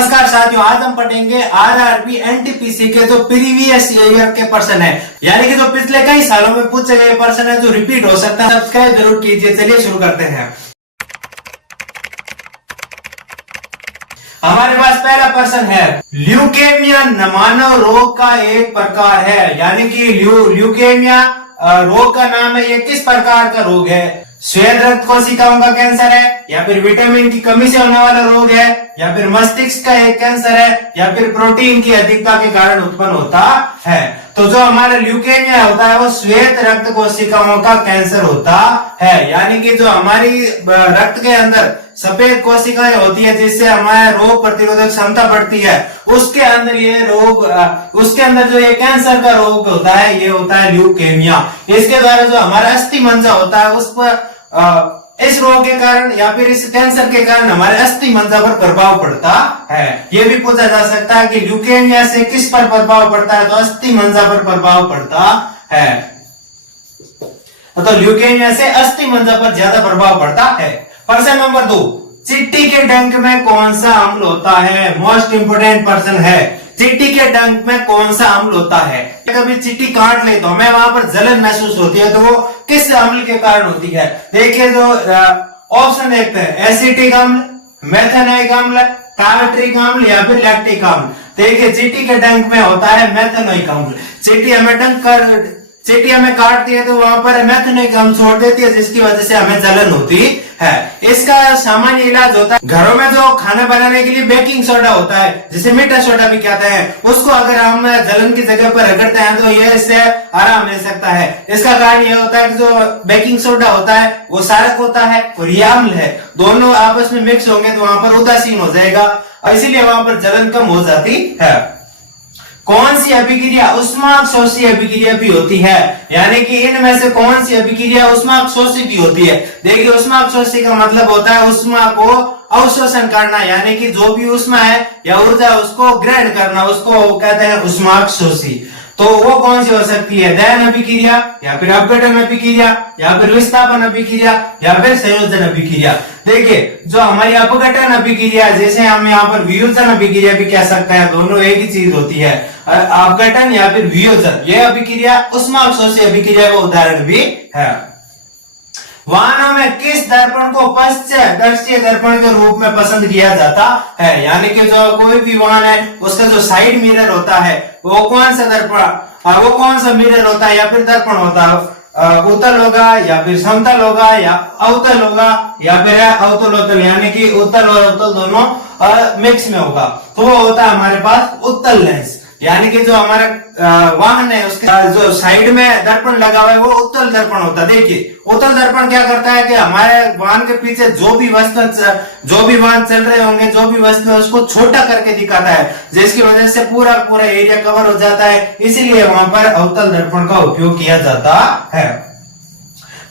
नमस्कार साथियों, आज हम पढ़ेंगे आरआरबी एनटीपीसी के जो प्रीवियस ईयर के प्रश्न है, यानी कि जो पिछले कई सालों में पूछे गए प्रश्न है जो रिपीट हो सकता है। सब्सक्राइब जरूर कीजिए। चलिए शुरू करते हैं। हमारे पास पहला प्रश्न है, ल्यूकेमिया मानव रोग का एक प्रकार है, यानी कि ल्यूकेमिया रोग का नाम है। ये किस प्रकार का रोग है? श्वेत रक्त कोशिकाओं का कैंसर है, या फिर विटामिन की कमी से होने वाला रोग है, या फिर मस्तिष्क का एक कैंसर है, या फिर प्रोटीन की अधिकता के कारण उत्पन्न होता है। तो जो हमारा ल्यूकेमिया होता है वो श्वेत रक्त कोशिकाओं का कैंसर होता है, यानी कि जो हमारी रक्त के अंदर सफेद कोशिकाएं होती है जिससे हमारा रोग प्रतिरोधक क्षमता बढ़ती है, उसके अंदर ये रोग उसके अंदर जो ये कैंसर का रोग होता है ये होता है ल्यूकेमिया। इसके द्वारा जो हमारा अस्थि मंजा होता है उस पर इस रोग के कारण या फिर इस कैंसर के कारण हमारे अस्थि मंजा पर प्रभाव पड़ता है। ये भी पूछा जा सकता है कि ल्यूकेमिया से किस पर प्रभाव पड़ता है, तो अस्थि मंजा पर प्रभाव पड़ता है। तो ल्यूकेमिया से अस्थि मंजा पर ज्यादा प्रभाव पड़ता है। प्रश्न नंबर 2, चींटी के डंक में कौन सा अम्ल होता है? मोस्ट इंपोर्टेंट प्रश्न है, चींटी के डंक में कौन सा अम्ल होता है? कभी चींटी काट ले तो हमें वहां पर जलन महसूस होती है, तो वो किस अम्ल के कारण होती है? देखिए, जो ऑप्शन देखते हैं, एसिटिक अम्ल, मेथेनोइक अम्ल, टार्ट्रिक अम्ल या फिर लैक्टिक अम्ल। देखिए, चींटी के डंक में होता है मेथेनोइक अम्ल। चींटी हमें काटती है तो वहां पर मेथेनोइक अम्ल छोड़ देती है, जिसकी वजह से हमें जलन होती है। इसका सामान्य इलाज होता है, घरों में जो खाना बनाने के लिए बेकिंग सोडा होता है, जिसे मीठा सोडा भी कहते हैं, उसको अगर हम जलन की जगह पर रगड़ते हैं तो ये इससे आराम मिल सकता है। इसका कारण यह होता है कि जो बेकिंग सोडा होता है वो क्षारक होता है और ये अम्ल है, दोनों आपस में मिक्स होंगे तो वहां पर उदासीन हो जाएगा और इसीलिए वहां पर जलन कम हो जाती है। कौन सी अभिक्रिया ऊष्माक्षोषी अभिक्रिया भी होती है? यानी कि इनमें से कौन सी अभिक्रिया ऊष्माक्षोषी भी होती है? देखिए, ऊष्माक्षोषी का मतलब होता है ऊष्मा को अवशोषण करना, यानी कि जो भी ऊष्मा है या ऊर्जा उसको ग्रहण करना, उसको कहते हैं ऊष्माक्षोषी। तो वो कौन सी हो सकती है? दहन अभिक्रिया या फिर अपघटन अभिक्रिया या फिर विस्थापन अभिक्रिया या फिर संयोजन अभिक्रिया। देखिए, जो हमारी अपघटन अभिक्रिया, जैसे हम यहाँ पर वियोजन अभिक्रिया भी कह सकते हैं, दोनों एक ही चीज होती है, अपघटन या फिर वियोजन, यह अभिक्रिया ऊष्माक्षोषी अभिक्रिया का उदाहरण भी है। वाहनों में किस दर्पण को पश्चदर्शी दर्पण के रूप में पसंद किया जाता है? यानी कि जो कोई भी वाहन है उसका जो साइड मिरर होता है वो कौन सा दर्पण, वो कौन सा मिरर होता है या फिर दर्पण होता है? उत्तल होगा या फिर समतल होगा या अवतल होगा या फिर अवतल उत्तल, यानी कि उत्तल और अवतल दोनों मिक्स में होगा, तो वो होता है हमारे पास उत्तल लेंस। यानी कि जो हमारा वाहन है उसके जो साइड में दर्पण लगा हुआ है वो उत्तल दर्पण होता है। देखिए, उत्तल दर्पण क्या करता है कि हमारे वाहन के पीछे जो भी वाहन चल रहे होंगे, जो भी वस्तु है उसको छोटा करके दिखाता है, जिसकी वजह से पूरा एरिया कवर हो जाता है, इसीलिए वहां पर अवतल दर्पण का उपयोग किया जाता है।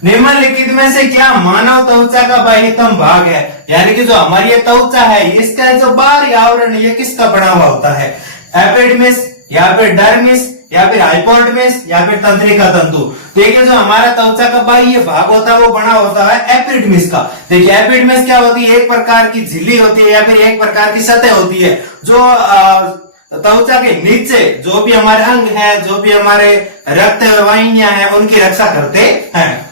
निम्नलिखित में से क्या मानव त्वचा का बाह्यतम भाग है? यानी कि जो हमारी त्वचा है इसका जो बाहरी आवरण ये किसका बना हुआ होता है? एपिडर्मिस या फिर डर्मिस या फिर हाइपोडर्मिस या फिर तंत्रिका तंतु। देखिए, जो हमारा त्वचा का बाह्य भाग होता है वो बना होता है एपिडर्मिस का। देखिए, एपिडर्मिस क्या होती है? एक प्रकार की झिल्ली होती है या फिर एक प्रकार की सतह होती है जो त्वचा के नीचे जो भी हमारे अंग है, जो भी हमारे रक्त वाहिनियां हैं, उनकी रक्षा करते हैं।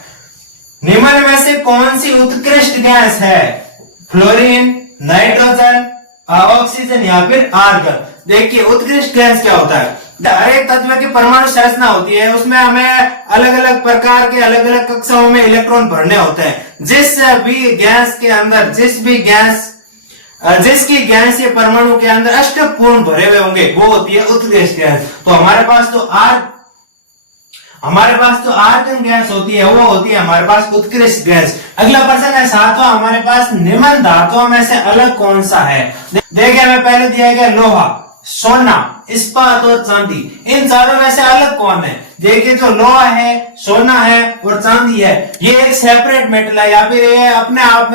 निम्न में से कौन सी उत्कृष्ट गैस है? फ्लोरीन, नाइट्रोजन, ऑक्सीजन या फिर आर्गन। देखिए, उत्कृष्ट गैस क्या होता है? हर एक तत्व की परमाणु संरचना होती है, उसमें हमें अलग अलग प्रकार के अलग अलग कक्षाओं में इलेक्ट्रॉन भरने होते हैं। जिसकी गैस ये परमाणु के अंदर अष्टपूर्ण भरे हुए होंगे वो होती है उत्कृष्ट गैस। तो हमारे पास तो आर्गन गैस होती है, वो होती है हमारे पास उत्कृष्ट गैस। अगला प्रश्न है 7वां, हमारे पास निम्न धातुओं में से अलग कौन सा है? देखिए, हमें पहले दिया गया लोहा, सोना, इस्पात और चांदी। इन चारों में से अलग कौन है? देखिए, जो लोहा है, सोना है और चांदी है, ये एक सेपरेट मेटल है या फिर ये अपने आप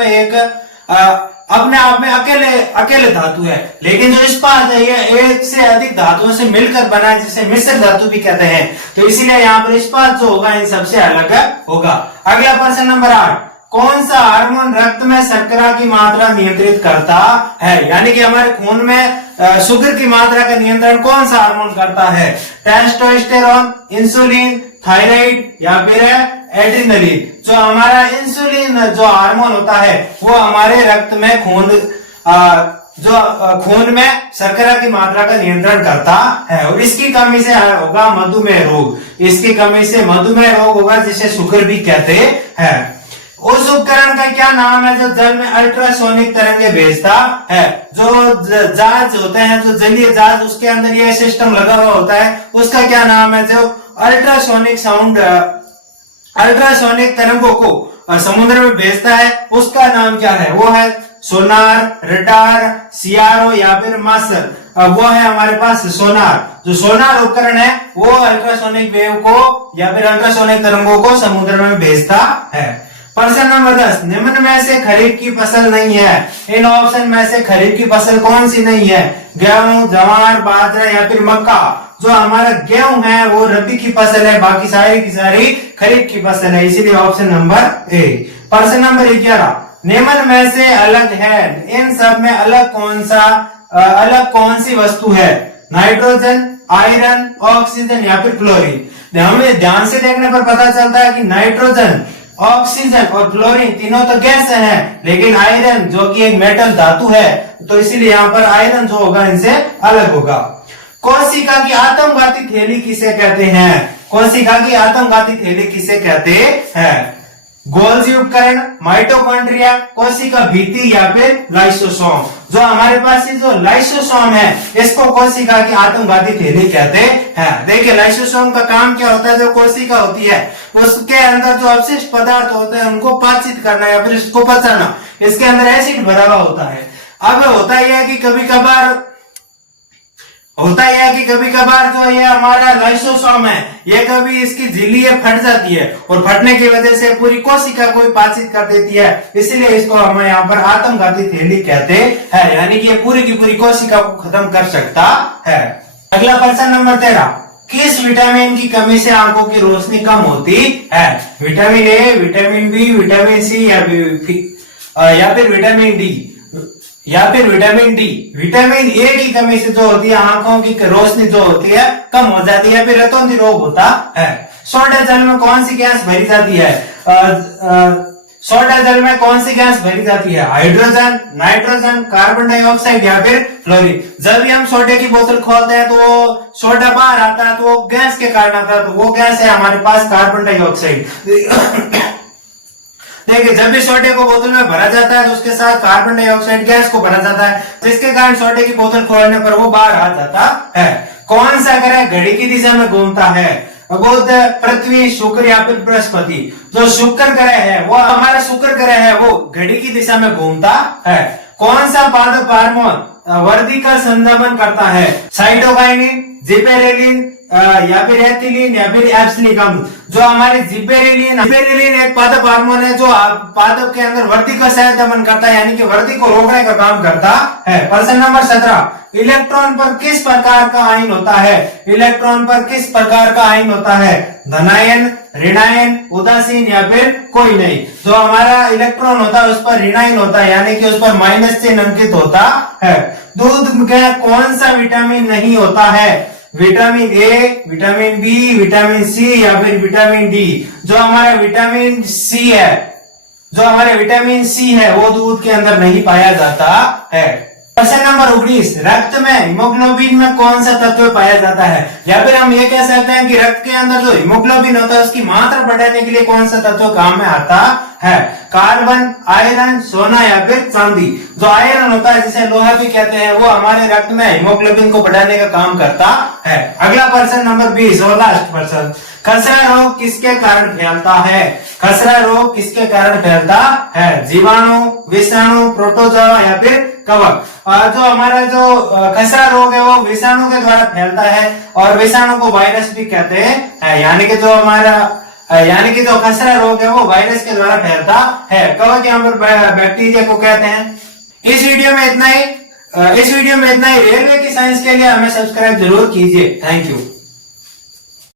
में अकेले धातु है। लेकिन जो इस्पात है ये एक से अधिक धातुओं से मिलकर बना है, जिसे मिश्र धातु भी कहते हैं, तो इसीलिए यहाँ पर इस्पात जो होगा इन सबसे अलग होगा। अगला प्रश्न नंबर 8, कौन सा हार्मोन रक्त में शर्करा की मात्रा नियंत्रित करता है, यानी कि हमारे खून में शुगर की मात्रा का नियंत्रण कौन सा हार्मोन करता है? टेस्टोस्टेरोन, इंसुलिन, थायराइड या फिर एड्रेनलिन। जो हमारा इंसुलिन जो हार्मोन होता है वो हमारे रक्त में खून में शर्करा की मात्रा का नियंत्रण करता है, और इसकी कमी से होगा मधुमेह रोग। इसकी कमी से मधुमेह रोग होगा, जिसे शुगर भी कहते हैं। उस उपकरण का क्या नाम है जो जल में अल्ट्रासोनिक तरंगे भेजता है? जो जहाज होते हैं, जो जलीय जहाज, उसके अंदर ये सिस्टम लगा हुआ होता है, उसका क्या नाम है? जो अल्ट्रासोनिक तरंगों को समुद्र में भेजता है, उसका नाम क्या है? वो है सोनार, रडार, सीआरओ या फिर मास्टर। वो है हमारे पास सोनार। जो सोनार उपकरण है वो अल्ट्रासोनिक वेव को या फिर अल्ट्रासोनिक तरंगों को समुद्र में भेजता है। प्रश्न नंबर 10, निम्न में से खरीफ की फसल नहीं है। इन ऑप्शन में से खरीफ की फसल कौन सी नहीं है? गेहूं, ज्वार, बाजरा या फिर मक्का। जो हमारा गेहूं है वो रबी की फसल है, बाकी सारी की सारी खरीफ की फसल है, इसीलिए ऑप्शन नंबर ए। प्रश्न नंबर 11, निम्न में से अलग है, इन सब में अलग कौन सी वस्तु है? नाइट्रोजन, आयरन, ऑक्सीजन या फिर क्लोरीन। हमें ध्यान से देखने पर पता चलता है कि नाइट्रोजन, ऑक्सीजन और क्लोरीन तीनों तो गैस है, लेकिन आयरन जो कि एक मेटल धातु है, तो इसीलिए यहाँ पर आयरन जो होगा इनसे अलग होगा। कोशिका की आत्मघाती थैली किसे कहते हैं? कोशिका की आत्मघाती थैली किसे कहते हैं? गोल्जी उपकरण, माइटोकॉन्ड्रिया, कोशिका भित्ति या फिर लाइसोसोम। जो हमारे पास ये जो लाइसोसोम है, इसको कोशिका की आत्मघाती थैली कहते हैं। देखिए लाइसोसोम का काम क्या होता है? जो कोशिका होती है उसके अंदर जो अवशिष्ट पदार्थ होते हैं उनको पाचित करना या फिर इसको पचाना। इसके अंदर एसिड भरा हुआ होता है। अब होता यह है कि कभी कभार जो ये हमारा लाइसोसोम है, ये कभी इसकी झिल्ली फट जाती है और फटने की वजह से पूरी कोशिका को पाचित कर देती है, इसलिए इसको हम यहाँ पर आत्मघाती थैली कहते हैं, यानी कि ये पूरी की पूरी कोशिका को खत्म कर सकता है। अगला प्रश्न नंबर 13, किस विटामिन की कमी से आंखों की रोशनी कम होती है? Vitamin A, vitamin B, vitamin C या फिर विटामिन डी या फिर विटामिन डी। विटामिन ए की कमी से जो होती है आंखों की रोशनी जो होती है कम हो जाती है, फिर रतौंधी रोग होता है। सोडा जल में कौन सी गैस भरी जाती है? सोडा जल में कौन सी गैस भरी जाती है? हाइड्रोजन, नाइट्रोजन, कार्बन डाइऑक्साइड या फिर फ्लोरीन। जब भी हम सोडे की बोतल खोलते हैं तो वो सोडा बाहर आता है, तो वो गैस के कारण आता है, तो वो गैस है हमारे पास कार्बन डाइऑक्साइड। देखिए जब भी सोडे को बोतल में भरा जाता है तो उसके साथ कार्बन डाइऑक्साइड गैस को भरा जाता है, जिसके कारण सोडे की बोतल खोलने पर वो बाहर आ जाता है। कौन सा ग्रह घड़ी की दिशा में घूमता है? बुध, पृथ्वी, शुक्र या फिर बृहस्पति। जो शुक्र ग्रह है वो हमारा शुक्र ग्रह है, वो घड़ी की दिशा में घूमता है। कौन सा पादप हार्मोन वर्दी का संदमन करता है? साइटोकाइनिन, जिबेरेलिन या फिर एथिलीन या फिर एब्सिलिक अम्ल। जो हमारे जिबेरेलिन एक पादप हार्मोन है जो पादप के अंदर वर्दी का संदमन करता है, यानी कि वर्दी को रोकने का काम करता है। प्रश्न नंबर 17, इलेक्ट्रॉन पर किस प्रकार का आयन होता है? इलेक्ट्रॉन पर किस प्रकार का आयन होता है? धनायन, ऋणायन, उदासीन या फिर कोई नहीं। जो हमारा इलेक्ट्रॉन होता है उस पर ऋणायन होता है, यानी कि उस पर माइनस चिन्ह अंकित होता है। दूध में कौन सा विटामिन नहीं होता है? Vitamin A, vitamin B, vitamin C या फिर विटामिन डी। जो हमारा विटामिन सी है वो दूध के अंदर नहीं पाया जाता है। प्रश्न नंबर 19, रक्त में हीमोग्लोबिन में कौन सा तत्व पाया जाता है? या फिर हम ये कह सकते हैं कि रक्त के अंदर जो हीमोग्लोबिन होता है उसकी मात्रा बढ़ाने के लिए कौन सा तत्व काम में आता है? कार्बन, आयरन, सोना या फिर चांदी। जो आयरन होता है जिसे लोहा भी कहते हैं, वो हमारे रक्त में हीमोग्लोबिन को बढ़ाने का काम करता है। अगला प्रश्न नंबर 20 और लास्ट प्रश्न, खसरा रोग किसके कारण फैलता है? खसरा रोग किसके कारण फैलता है? जीवाणु, विषाणु, प्रोटोजोआ या फिर कवक। जो हमारा जो खसरा रोग है वो विषाणु के द्वारा फैलता है, और विषाणु को वायरस भी कहते हैं, यानी कि जो खसरा रोग है वो वायरस के द्वारा फैलता है। कवक यहाँ पर बैक्टीरिया को कहते हैं। इस वीडियो में इतना ही। रेलवे की साइंस के लिए हमें सब्सक्राइब जरूर कीजिए। Thank you.